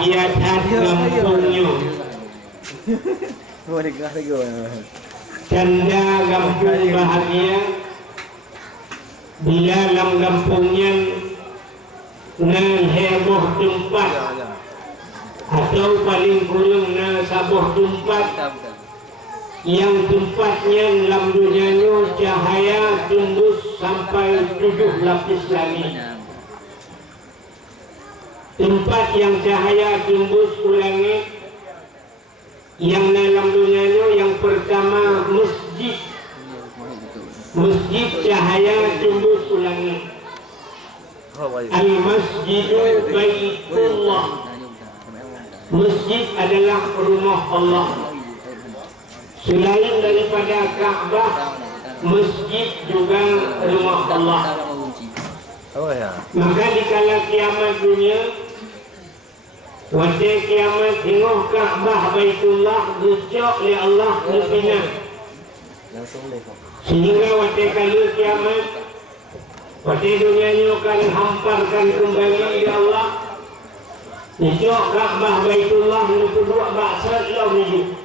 bahagia dan gampungnya. Canda gampung bahagia bila dalam gampungnya na heboh tempat atau paling kurang na saboh tempat yang tempatnya dalam dunianya cahaya tembus sampai 7 lapis langit. Tempat yang cahaya tembus ke langit yang dalam dunianya yang pertama masjid. Masjid cahaya tembus ke langit. Al-Masjidu Baitullah. Masjid adalah rumah Allah. Selain daripada Ka'bah, masjid juga rumah Allah. Maka di kala kiamat dunia, waktu kiamat tengok Ka'bah Baitullah dicok oleh Allah dipindah. Sehingga waktu kala kiamat, waktu dunia ini akan hamparkan kembali ya Allah. Dicok Ka'bah Baitullah itu dua bahasa Allah.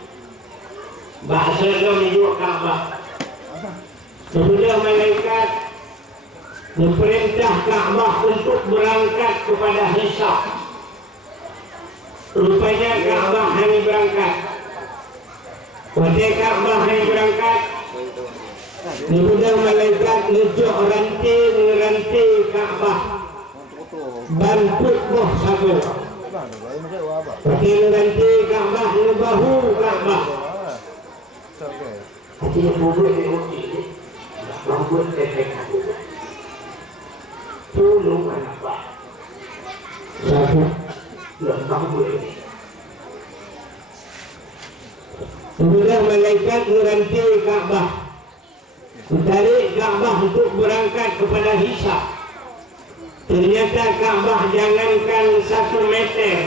Bahasa Allah itu Ka'bah. Kemudian malaikat memerintah Ka'bah untuk berangkat kepada hisab. Rupanya Ka'bah hanya berangkat. Waktu Ka'bah hanya berangkat, kemudian malaikat ngejok rantai Ka'bah. Bantuk boh sabar. Waktu rantai Ka'bah ngebahu Ka'bah. Hati yang bubur di hati rambut efek tolong anak pak satu lembang boleh. Kemudian malaikat merantai Ka'bah, menarik Ka'bah untuk berangkat kepada hisab. Ternyata Ka'bah jangankan 1 meter,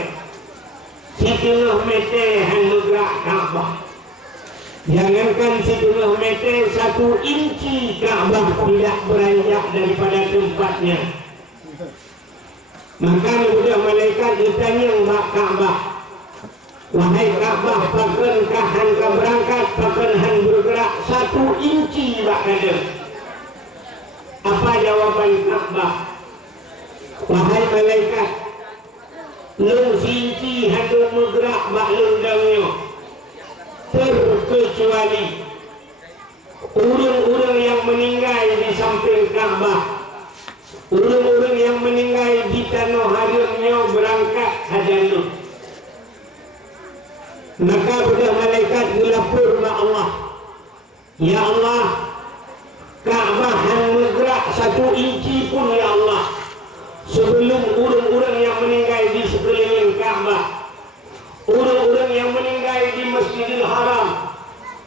1 meter hanya gerak Ka'bah. Jangankan 1 meter, 1 inci Ka'bah tidak beranjak daripada tempatnya. Maka kemudian malaikat ditanya Mbak Ka'bah, wahai Ka'bah, pakankah hangka berangkat, pakan bergerak 1 inci Mbak kada? Apa jawaban Ka'bah? Wahai malaikat, lung inci hendak bergerak Mbak lundangnya, terkecuali urang-urang yang meninggal di samping Ka'bah, urang-urang yang meninggal di tanah haramnya berangkat hadanut. Maka sudah malaikat melapor kepada Allah, ya Allah, Ka'bah yang bergerak 1 inci pun ya Allah sebelum urang-urang yang meninggal di sekeliling Ka'bah, orang-orang yang meninggal di Masjidil Haram,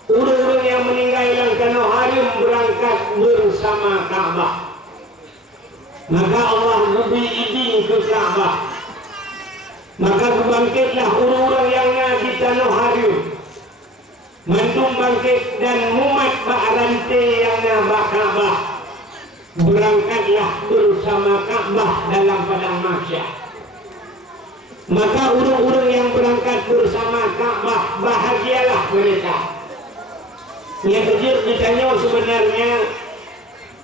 orang-orang yang meninggal dalam tanah haram berangkat bersama Ka'bah. Maka Allah memberi izin ke Ka'bah. Maka berbangkitlah orang-orang yang di tanah haram, mandung bangkit dan mumat bak rantai yang bak Ka'bah. Berangkatlah bersama Ka'bah dalam padang mahsyar. Maka orang-orang yang berangkat bersama Ka'bah bahagialah mereka. Yang kecil ditanya sebenarnya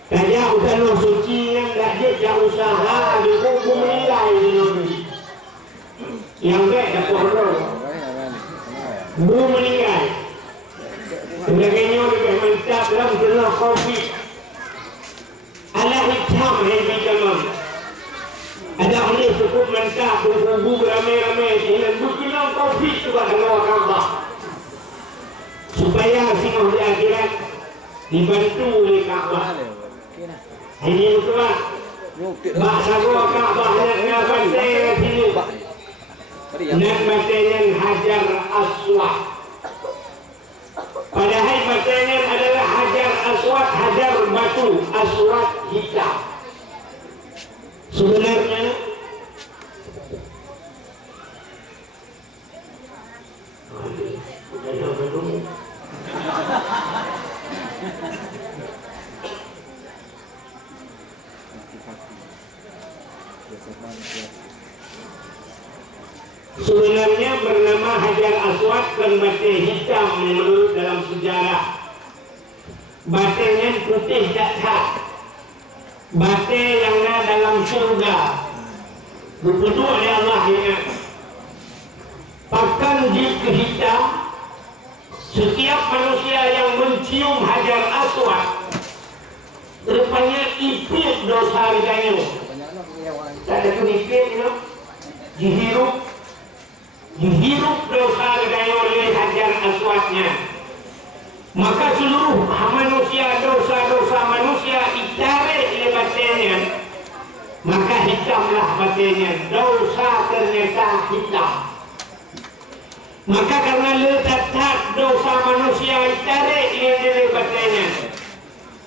kaya udah suci yang tak usaha di buku menilai di negeri. Yang baik dah pohon bu meninggal. Sebagainya lebih mantap dalam jenis kopi. Ala hitam yang dijaman. Ada oleh cukup mantap berkubu ramai-ramai dengan berkenal kopi kepada Allah Ka'bah supaya singgah di akhirat dibantu oleh Ka'bah. Ini betul bahasa gua Ka'bah yang bantai sini dan bantainya Hajar Aswad. Padahal bantainya adalah Hajar Aswad, hajar batu aswad hitam. Sebenarnya sebenarnya bernama Hajar Aswad dan batu hitam menurut dalam sejarah. Batunya putih dahsyat, batu yang ada dalam surga. Begitu oleh Allah ya. Bahkan jika hitam, setiap manusia yang mencium Hajar Aswad rupanya ipit dosa ridanya. Tak ada ipit you. Dihirup dosa ridanya oleh Hajar Aswadnya. Maka seluruh manusia, dosa-dosa manusia ditarik oleh batenya. Maka hitamlah batenya. Dosa ternyata hitam. Maka karena letak dosa manusia ditarik oleh batenya,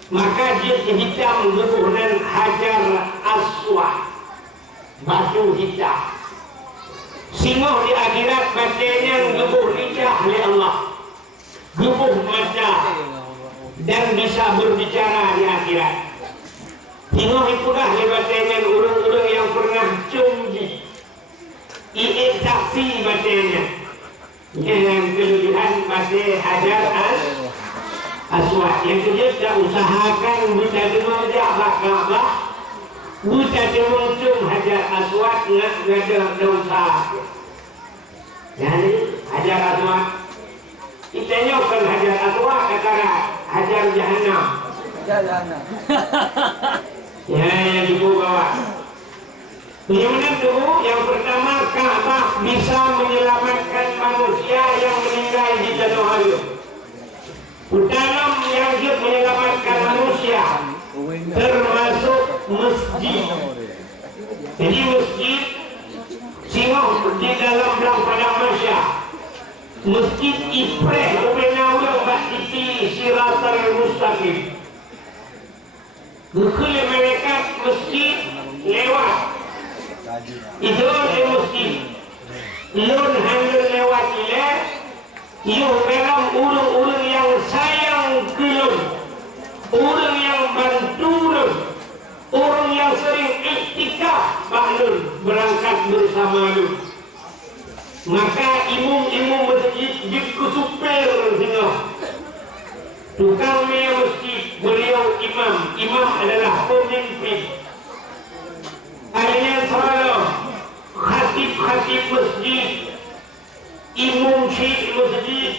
maka dia hitam geburan Hajar Aswad, batu hitam. Singoh di akhirat batenya gebuh lidah oleh Allah, gebuh mata, dan bisa berbicara di akhirat. Singoh itulah batenya urung-urung yang pernah cumji, saksi batenya. Dengan kelebihan pada Hajar Aswad yang kedua, kita usahakan buta demam Ka'bah, buta demam Hajar Aswad nak ada dosa. Jadi Hajar Aswad kita nyokkan Hajar Aswad kata Hajar Jahannam. Ya yang ibu bawa. Yang kedua, yang pertama, Ka'bah bisa menyelamatkan manusia yang meninggal di tanah air. Dalam yang dia menyelamatkan manusia termasuk masjid. Jadi masjid singoh di dalam belang padang Masya. Masjid Ibrah Ubenawang Bakti Siratal Mustaqim. Bukan mereka masjid lewat. Itu di masjid. Lun hanya lewat ile. Ia dalam urung-urung yang sayang kelun, urung yang bantu lun, orang yang sering iktikaf bahlun berangkat bersama lun. Maka imam-imam masjid dikusupir tengah. Tukang masjid beliau imam adalah pemimpin. Alian salam khatib masjid, imam syekh masjid,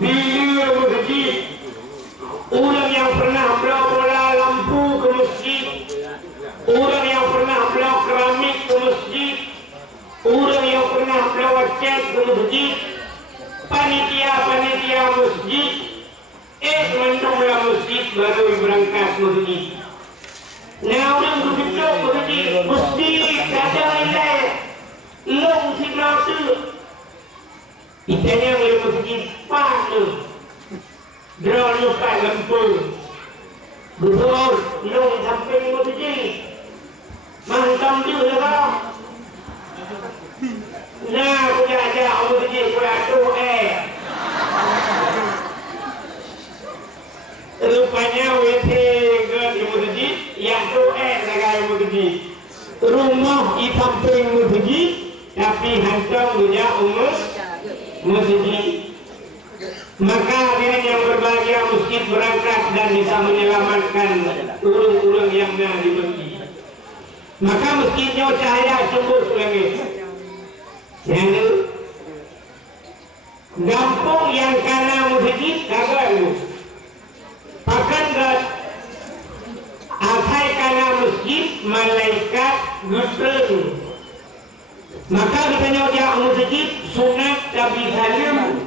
bilir masjid, orang yang pernah bola lampu ke masjid, orang yang pernah keramik ke masjid, orang yang pernah cat ke masjid, panitia masjid, mendunglah masjid baru berangkat masjid. Nah orang berbicara masjid ada nilai long signal tu. Itanya boleh masjid pas tu. Draw lupa lempur. Betul, long samping masjid. Mantam dia lah. Nah, aku ajak masjid tu rupanya WC di masjid yang doa negara masjid. Rumah di samping masjid tapi hantam punya umus masjid. Maka dia yang berbahagia masjid berangkat dan bisa menyelamatkan urung-urung yang ada di masjid. Maka masjidnya cahaya sungguh lagi. Yang gampung yang kana masjid kagak. Bahkan akai kana masjid malaikat gudreng. Maka katanya dia masjid sunat tapi salim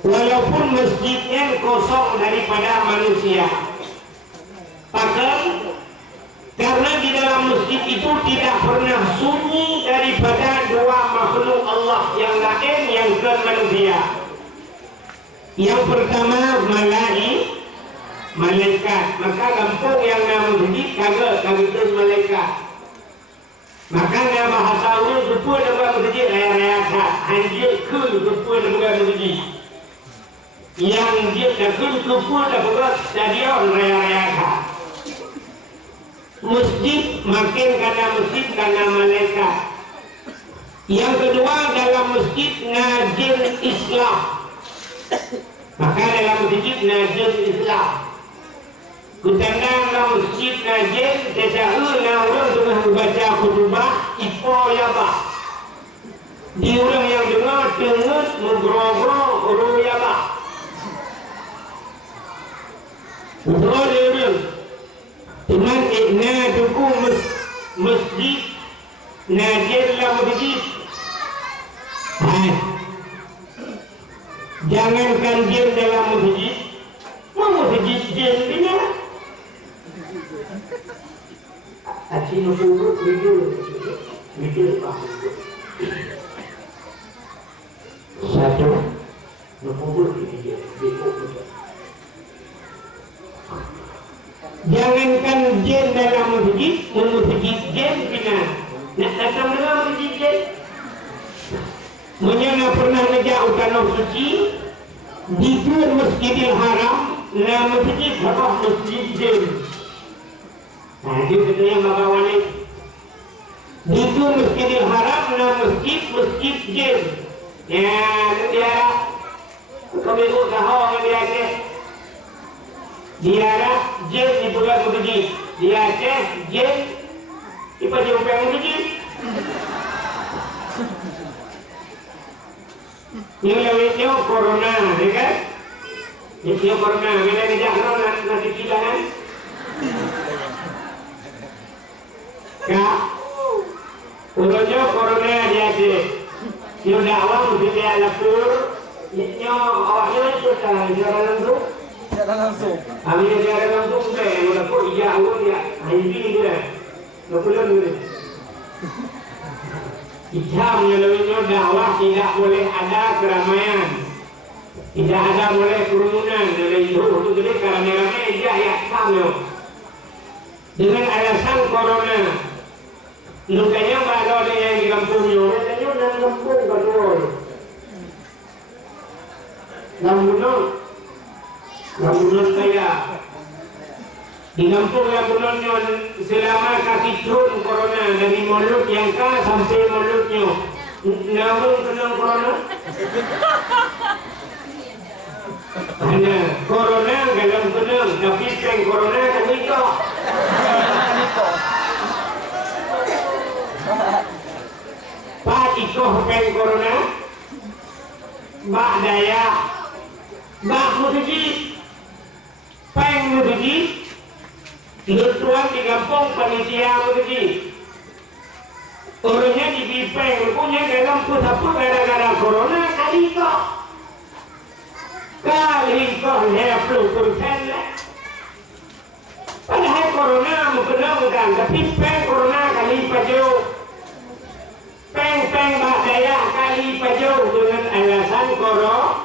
walaupun masjidnya kosong daripada manusia. Bahkan karena di dalam masjid itu tidak pernah sunyi daripada dua makhluk Allah yang lain yang ke manusia. Yang pertama malaikat. Maka kampung yang nama masjid kagak terus malaikat. Maka nama bahasa ulun sepuluh nama masjid raya-raya anjir ke sepuluh nama masjid. Yang dia dakun sepuluh nama stadion raya-raya. Masjid makin karena masjid karena malaikat. Yang kedua dalam masjid najin Islam. Maka dalam masjid najin Islam. Kutandang dalam masjid najin tidak orang tengah membaca khutbah ipo ya bah. Di orang yang dengar tengut menggerong-gerong orang ya bah. Betul dia. Teman ikna dukung masjid najin dalam masjid. Jangankan jin dalam masjid, mau masjid jin dia. Aci nukul video pak. Satu nukul video. Jangankan jin dalam masjid, mau masjid jin dia. Nak datang dalam masjid jin. Menyana pernah ngejak tanah suci di dua Masjidil Haram, nama masjid apa masjid jin. Nah, dia katanya bawa ni. Di dua Masjidil Haram, nama masjid jin. Ya, dia kami usaha dia ke. Dia jin di bulan masjid. Dia ke jin di pajak masjid. Yang lainnya corona, ya kan? Yang corona, bila tidak corona nanti kita kan? Kak, urutnya corona dia sih. Yang dakwah mesti dia lapor. Yang awaknya sudah jalan langsung. Jalan langsung. Kami jalan langsung deh. Yang lapor iya awak dia. Ini dia. Laporan dia. Ijam yang lainnya dakwah tidak boleh ada keramaian, tidak ada boleh kerumunan. Dari itu jadi ramai-ramai ijah ya kamu dengan alasan corona. Lukanya baru ada yang di kampungnya, katanya udah kampung betul. Lambunan saya di kampung Lambunan selama kaki turun corona dari mulut yang ka sampai mulutnya namun kena corona. Hanya corona dalam tenang tapi peng corona kan itu. Pak ikoh peng corona, Mbak Daya, Mbak Mudiji, peng Mudiji. Tuan di kampung panitia begini. Orangnya di Bipeng punya dalam pusat gara-gara corona kali kok. Kali kok ya 10% lah. Padahal corona bukan tapi peng corona kali pajau. Peng badaya kali pajau dengan alasan corona.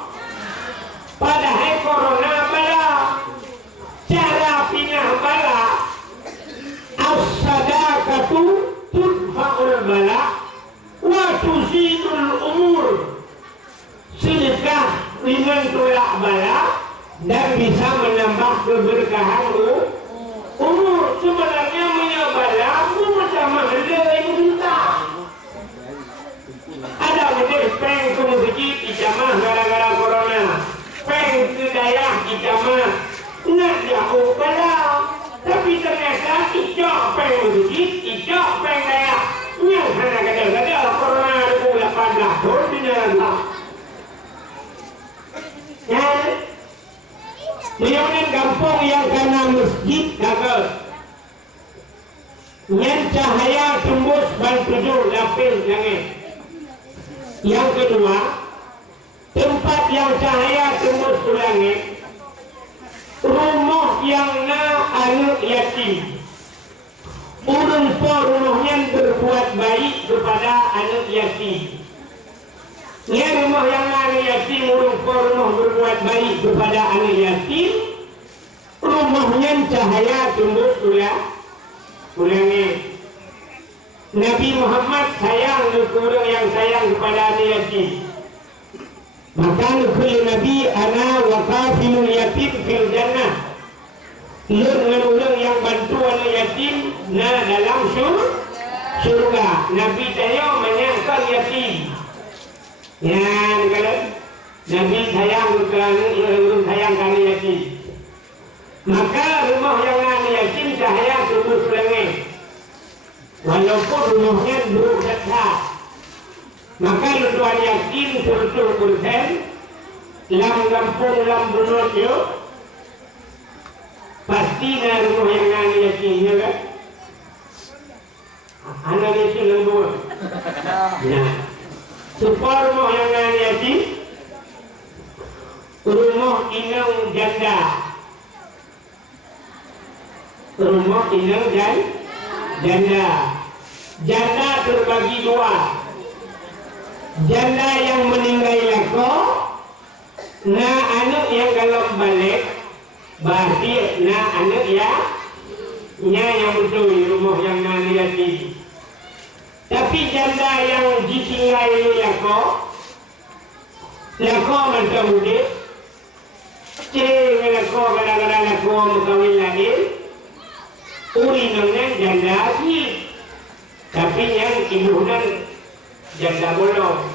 Padahal corona bala. Cara pindah bala as-sadaqatu tudfa'ul bala wa tuzidul umur. Sedekah dengan tolak bala dan bisa menambah keberkahan umur. Sebenarnya menyabala sama benda yang minta. Ada benda peng ke masjid ijamah gara-gara corona. Peng ke daerah ijamah nak jauh bala. Tapi ternyata ijak peng masjid, ijak peng daerah. Yang kadang-kadang corona 2018 tahun di dalam. Ya, Lihat kampung yang kena masjid gagal. Yang cahaya tembus ban 7 lapis langit. Yang kedua, tempat yang cahaya tembus ke langit, rumah yang na anak yatim. Urung po rumahnya berbuat baik kepada anak yatim. Yang rumah yang anak yatim, urung po rumah berbuat baik kepada anak yatim, rumahnya cahaya tembus ulangnya. Nabi Muhammad sayang orang yang sayang kepada anak yatim. Maka nukul Nabi ana wa kafilul yatim fil jannah. Dengan orang yang bantu anak yatim dalam surga. Nabi saya menyangkal yatim. Ya, kalau Nabi sayang karena yatim. Maka rumah yang ada yatim cahaya tembus langit. Walaupun rumahnya buruk dekat. Maka tuan yakin 100% lam kampung lam bunut yo pasti na rumah yang ada yakinnya kan. Anak yakin lembut. Nah, supaya rumah yang ada yakin, rumah inang janda. Rumah inang janda. Janda terbagi dua. Janda yang meninggal lako, nah anak yang kalau balik, berarti nah anak ya, yang betul rumah yang nani yatim. Tapi janda yang ditinggal lako macam mudik, cewek lako kadang-kadang lako berkahwin lagi, urinannya janda lagi. Tapi yang ibunan janda bolong.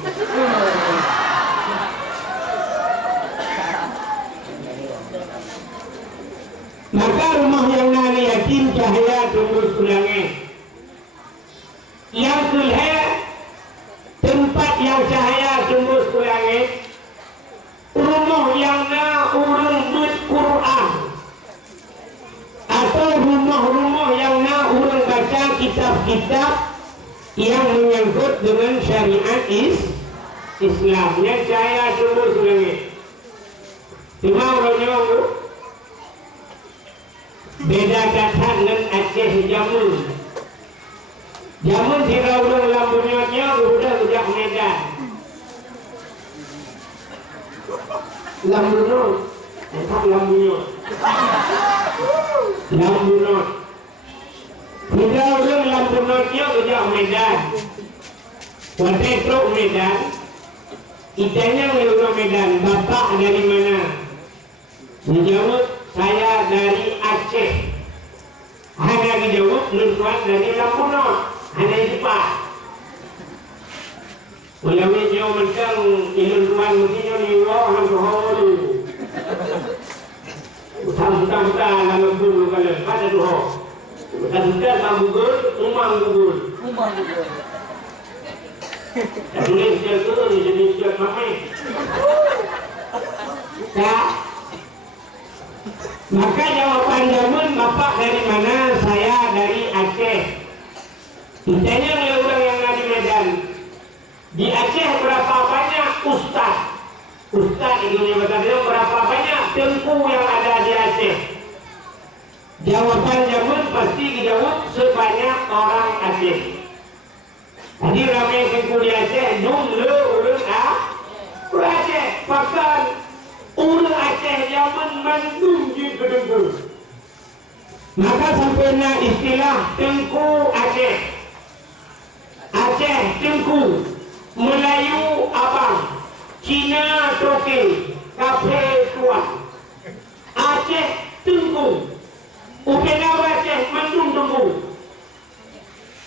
Maka rumah yang nani yatim cahaya tembus ke langit. Yang kedua, tempat yang cahaya tembus ke langit, rumah yang na urang Quran, atau rumah-rumah yang na urang baca kitab-kitab yang menyangkut dengan syariat Islamnya cahaya tembus ke langit. Cuma orangnya beda kata dengan Aceh Jamun. Jamun tidak ulang lambunya udah sejak Medan. Lambunya, entah lambunya. Lambunya. Tidak ulang lambunya sejak Medan. Waktu itu Medan, itanya ulang Medan. Bapak dari mana? Menjawab, saya dari Aceh. Hanya dijawab Nurwan dari Lampung. Hanya itu Pak. Walau jauh mentang Nurwan mungkin di bawah Nurwan. Utang-utang dalam bulu kalau pada doa. Utang-utang dalam bulu, umang bulu. Tulis dia tu jadi dia mamai. Tak. Maka jawaban Jamun, bapak dari mana? Saya dari Aceh. Ditanya oleh orang yang ada di Medan, di Aceh berapa banyak ustaz? Ustaz itu berkata berapa banyak tengku yang ada di Aceh? Jawaban Jamun pasti dijawab sebanyak orang Aceh. Tadi ramai tengku di Aceh, jumlah orang Aceh, bahkan orang Aceh zaman mandum di kedengku. Maka sampai na istilah tengku Aceh. Aceh tengku, Melayu abang, Cina toke, kafe tuan. Aceh tengku, Upena Aceh mandum tengku.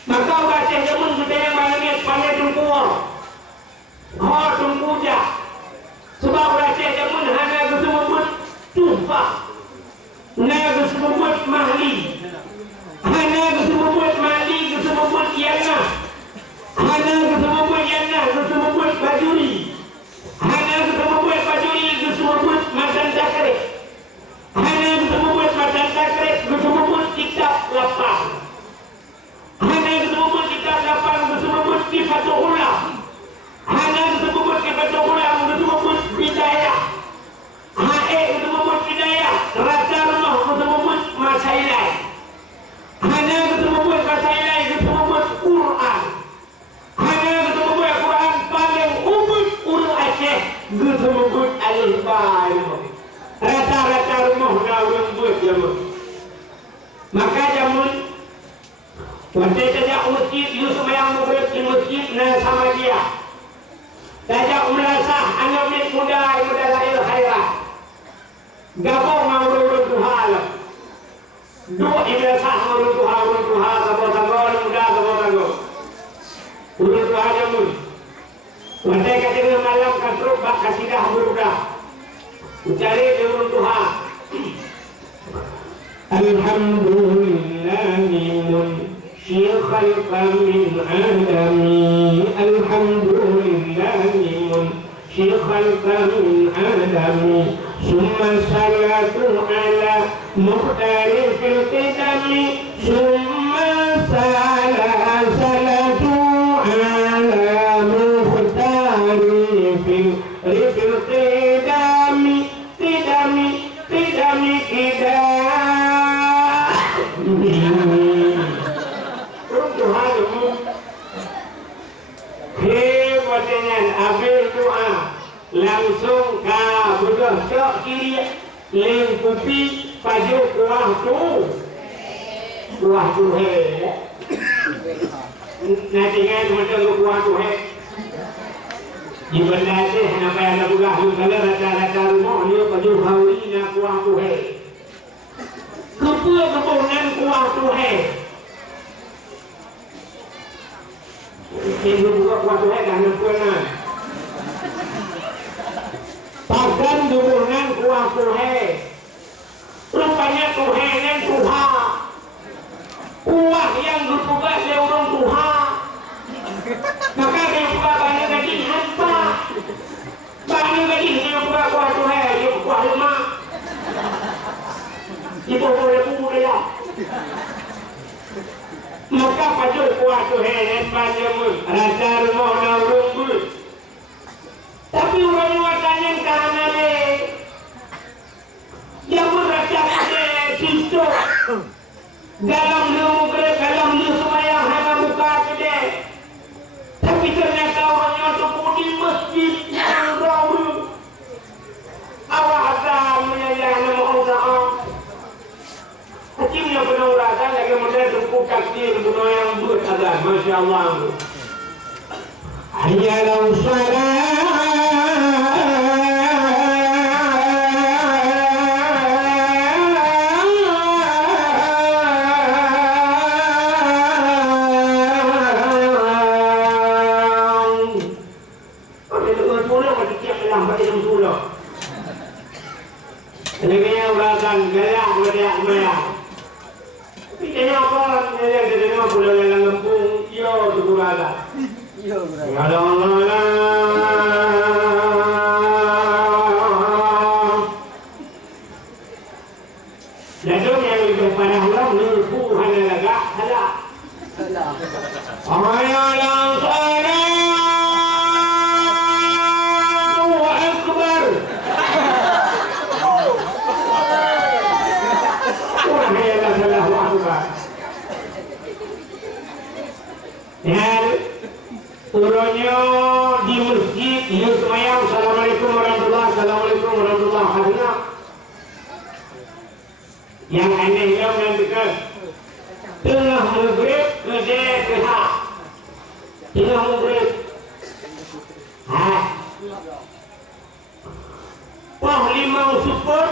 Maka Aceh zaman kita yang banyak pandai tengku. Oh tengku jah. Sebab Aceh zaman hanya kesemua tumpah, hanya kesemua mahli, hanya kesemua mahli, kesemua yana, hanya kesemua yana, kesemua bajuri, hanya kesemua bajuri, kesemua madan takre, hanya kesemua madan takre, kesemua kitab lapang, hanya kesemua kitab lapang, kesemua kifatul ulam. Hanya untuk membuat kebetulan untuk membuat bidayah. Hae untuk membuat bidayah. Raja rumah untuk membuat masailai. Hanya untuk membuat masailai untuk membuat Quran. Hanya untuk membuat Quran paling umum urut Aceh untuk membuat alif ba. Rata-rata rumah nak orang buat jamun. Maka jamun waktu sejak masjid Yusuf yang membuat di masjid sama dia. Tajak melasah anak muda lahir khairat. Gabung ngurus Tuhan. Dua ibadah ngurus Tuhan, gabung muda, gabung urut bahajamun Wantai kata malam katruk bak kasidah berudah ucari urut Tuhan Alhamdulillahi munsyil khalqa min adami Alhamdulillahi munsyil khalqa min adami Summa salatu ala muhtari fil qidami Summa salatu ala muhtari fil qidami Qidami Tuhan hebat dengan habis doa langsung ka budak cok kiri lengkupi paju kuah tu he nanti kan macam kuah tu he di benda tu nampak ada budak tu kalau rata-rata rumah dia paju hawi na kuah tu he kepunan kuah tu he ini buka kuah tu he kan kepunan Pagan dukungan kuah tuhe rupanya tuhe yang tuha kuah yang bertugas dia orang tuha maka dia buka banyak gaji hampa banyak gaji dia buka kuah tuhe dia kuah lemak itu boleh bumbu dia maka pajul kuah tuhe yang banyak rasa rumah na urung tapi orang watanya karena dia beracak situ dalam dia dalam dia semayang hanya buka kede tapi ternyata orangnya untuk di masjid yang baru awak ada menyayang nama Allah hakimnya penuh rasa lagi mudah tunggu takdir penuh yang buat ada Masya Allah Ayalau salam turunnya di masjid dia semayang Assalamualaikum warahmatullahi wabarakatuh yang aneh yang menentukan tengah maghrib ke DPH tengah maghrib Pahlimau support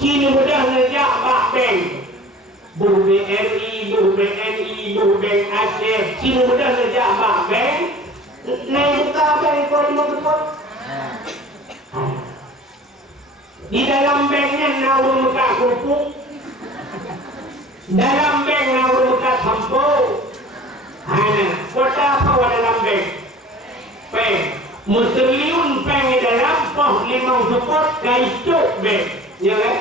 kini mudah ngejak Pak Beng Buh BRI, Buh BNI, Buh Beng Aceh kini mudah ngejak Pak Beng naik buka Beng Pahlimau support di dalam banknya naur muka kerupuk dalam bank naur muka sampo kota apa dalam bank bank mutriliun bank di dalam Pahlimau support kaicuk bank ya kan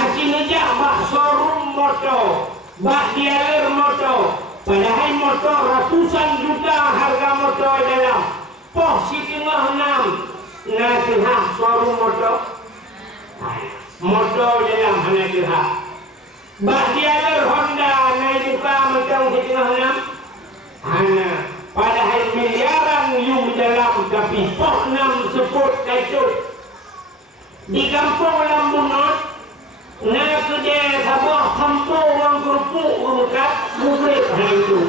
aci ngejak bak showroom motor bak dealer motor padahal motor ratusan juta harga motor dalam poh si tengah 6 Nasihat showroom motor dalam nasihat bak dealer Honda naik buka macam si tengah 6 padahal miliaran yung dalam tapi poh 6 sebut kaitut di kampung Lambunot na kedai sabah kampung orang kerupuk bermukat murid itu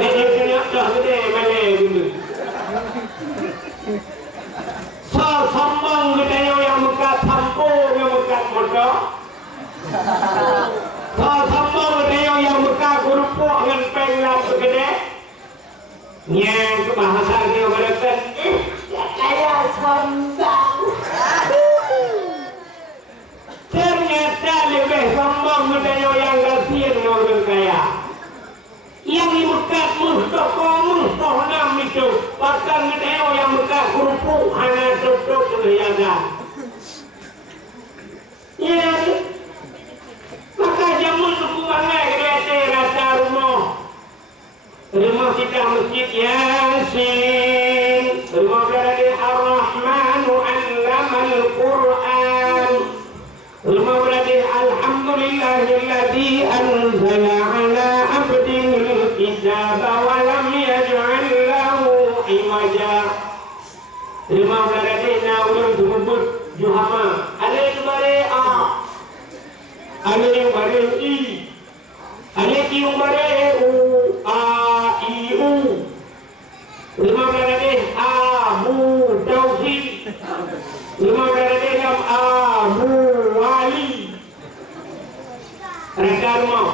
dia kena dah kedai mana dulu sombong kita yang mekat sampo yang mekat motor sombong kita yang gede. Yang bahasa dia berkata, kayak sombong. Ternyata lebih sombong mendayo yang kasihan orang kaya. Yang di Mekah mustoh nam itu, bahkan mendayo yang Mekah kerupuk hanya duduk berhiasan. Ya, maka jamun hukumannya kita rasa rumah kita masjid Yasin, rumah berada Ar-Rahmanu Allamal Quran, rumah berada Alhamdulillahilladzi anzala ala abdihil kitaba wa lam yaj'al lahu iwaja, rumah berada Naulun Tubut Juhama alaih bare a alaih bare i alaih kiung bare u a i u lima berada abu tauhid lima berada dalam abu wali mereka rumah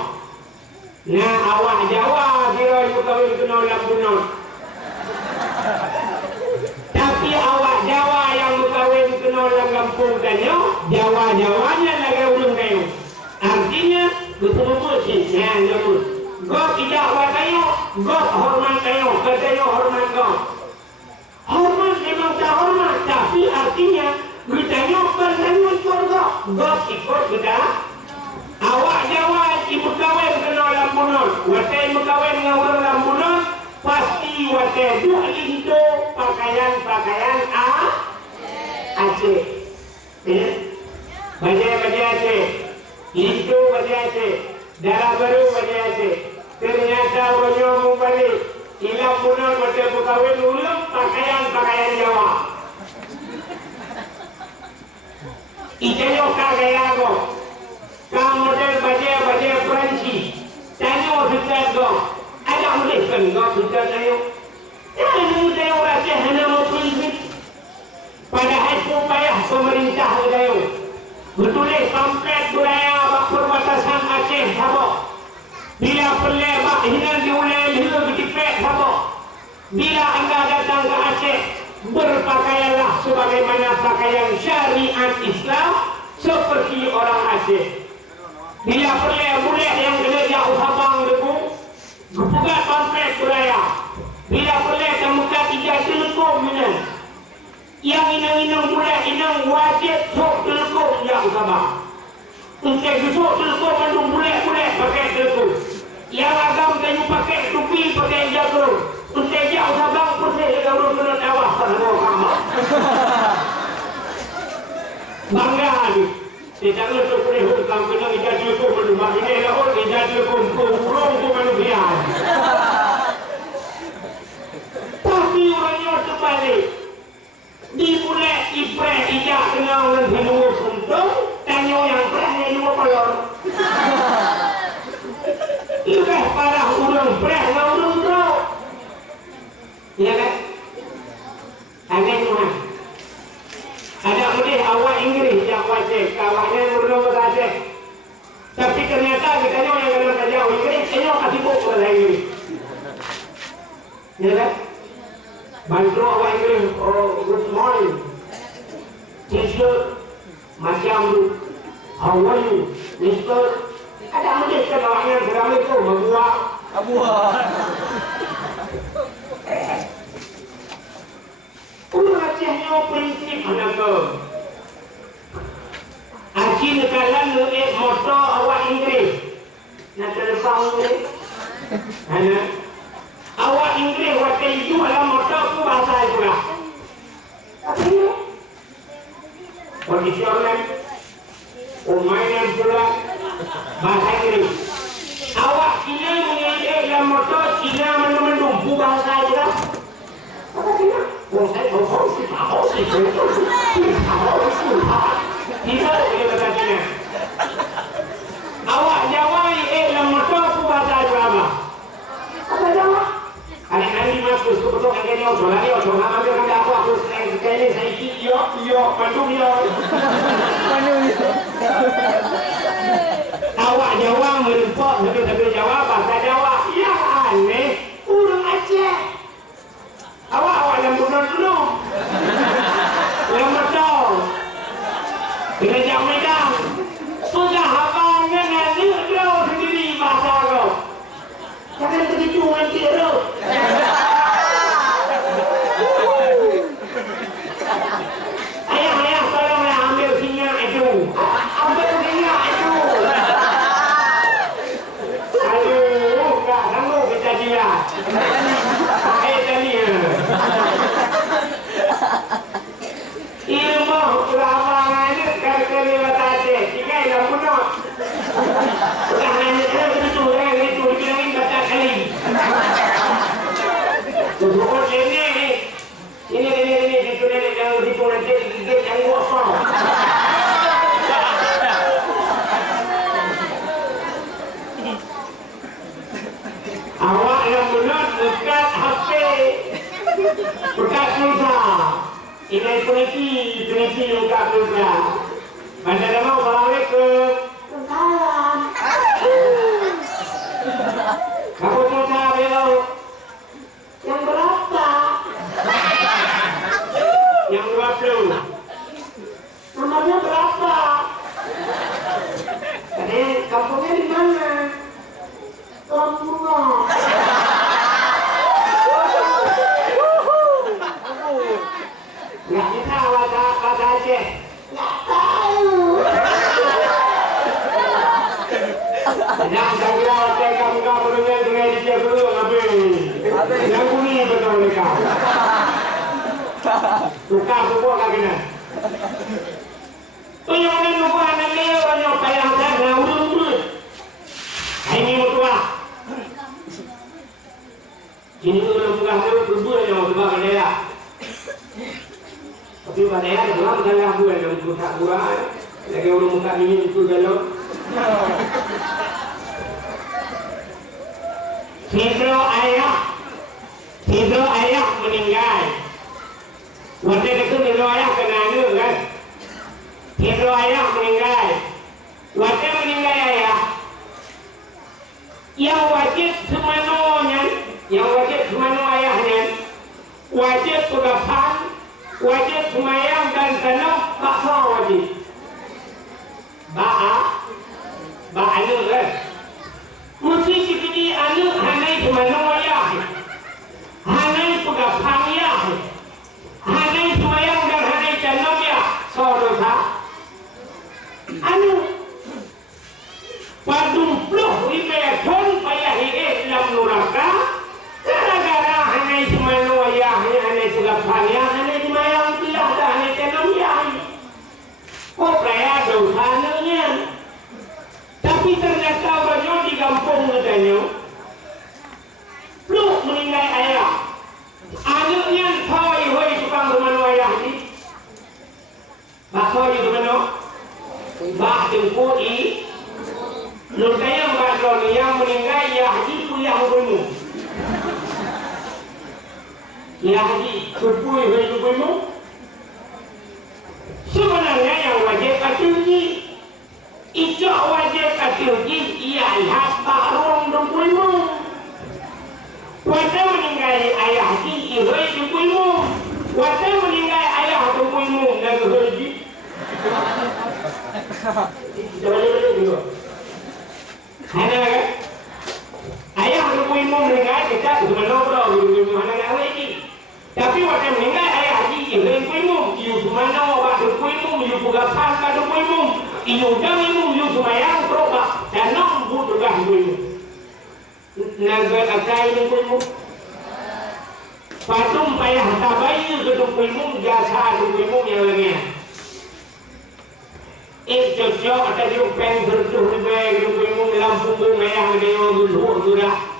nah awak Jawa kira you kawin kenal lakunan tapi awak Jawa yang berkawin kenal dalam kampung kanyo Jawa-Jawanya lagi ulung kayo artinya betul-betul sih ya nyebut gok tidak awak kayo gok hormat kayo katayo hormat gok hormat memang tak hormat tapi artinya bertanya bertanya surga gok ikut kita awak Jawa ibu kawin kenal lampunan watai berkawin ngawur lampunan pasti watai dua itu pakaian Aceh baju Aceh itu baju Aceh darah baru baju Aceh ternyata orangnya mau balik hilang punar watai berkawin ulang pakaian Jawa Itayo kagaya ko ka model baju Perancis tanyo dekat ko ada boleh kan kau sudah tahu ini tahu raja hanya mau prinsip padahal upaya pemerintah tahu betul sampai budaya perbatasan Aceh sabok bila pelebak hilang diulai hilang dipek sabok bila anda datang ke Aceh berpakaianlah sebagaimana pakaian syariat Islam seperti orang Aceh bila pelebak yang kena jauh sabang debu kepugat sampai budaya bila boleh temukan ijaz telekom yang inang-inang boleh inang wajib sok telekom yang sama untuk sok telekom mandung boleh pakai telekom yang agam kayu pakai tupi pakai jagung untuk jauh sabang persis kalau menurut awak pada kamar bangga ni tidak untuk perihut kamu kena ijaz telekom menumah ini lah ijaz telekom kurung tu manusia tapi orangnya terbalik dimulai ipreh ijak kenal dengan hinua kuntung tanya yang prehnya hinua kolor lebih parah urang preh dengan urang bro ya kan ada yang ada boleh awak Inggris yang wajib kawannya urang berkata tapi ternyata kita yang kena jauh Inggris saya kasih buku pada Inggris ya kan bantu awak Inggris good morning t-shirt macam tu how are you mister ada mungkin awaknya sedang itu membuat urang Acehnya prinsip anak ke Aceh nekalan lebih motor awak Inggris nak terbang ni anak awak Inggris waktu itu dalam motor tu bahasa juga tapi conditioner permainan pula bahasa Inggris awak Cina mengenai dalam motor Cina mendumpu bahasa juga apa Cina? saya tahu tidak dia kata Cina awak Jawa dalam motor tu bahasa apa? Apa Jawa? Anak-anak masuk ke betul kayaknya ojo ngambil kan aku kayaknya saya iyo pandung iyo awak Jawa merempok tapi Jawa bahasa Jawa ya aneh Bekas pulsa. Ini peneliti buka pulsa. Anda dah mau Assalamualaikum. Salam. Kamu pulsa belok. Yang berapa? Yang 20. Nomornya berapa? Tadi Kampungnya di mana? Lampung. nggak bisa bahasa Aceh. Nggak tahu. Yang saya kira Aceh kamu dengan dia dulu ngapain? Yang kuning betul mereka. Suka buku kagaknya. Tuh yang ini buku anak leo banyak kayak saya urut. Ini mutua. Ini udah buka dulu berdua yang buka bendera. Tapi bendera dalam dalam bulan yang buka bulan. Lagi udah buka ini itu dalam. Hidro ayah meninggal. Waktu itu hidro ayah kena anu kan. Hidro ayah meninggal. Waktu meninggal ayah. Yang wajib semano ayahnya. Wajib pegapan, wajib semayang dan tanam bakso wajib. Ba anu kan. Mesti sekali anu hanai semano ayah. Hanai pegapan ya. Hanai semayang dan hanai tanam ya. Dosa. Anu padumpluh imetun payah dalam neraka gara-gara hanai semano ayahnya, hanai pegapan ya, hanai semayang tidak ada, hanai tanam ya. Kok kayak dosanya? Tapi ternyata banyak di kampung katanya. Lu meninggal ayah. Anaknya hoi tukang rumah ayah ni. Bakso itu mana? Bak jemput i. Lu kaya bakso ni yang meninggal ayah itu yang bunuh. Ayah itu kupui itu bunuh. Sebenarnya yang wajib katuji. Ijak wajib katuji ialah barong dengkulmu. Waktu meninggal ayah di ihoi dengkulmu. Waktu meninggal ayah dengkulmu dan ihoi di. Coba dulu. Ada kan? Ayah dengkulmu meninggal kita cuma ngobrol dengkulmu anak ihoi di. Tapi waktu meninggal ayah di ihoi dengkulmu. Iu cuma ngobrol dengkulmu. Iu pegapan dengkulmu. Iu damimu. Iu cuma yang berobat. Dan nombor juga dengkulmu. Naga akai dengkulmu. Patung payah tabayu ke dengkulmu. Jasa dengkulmu yang lainnya. Cocok ada jupeng bertuh di beg dengkulmu. Lampung merah dengan luhur durah.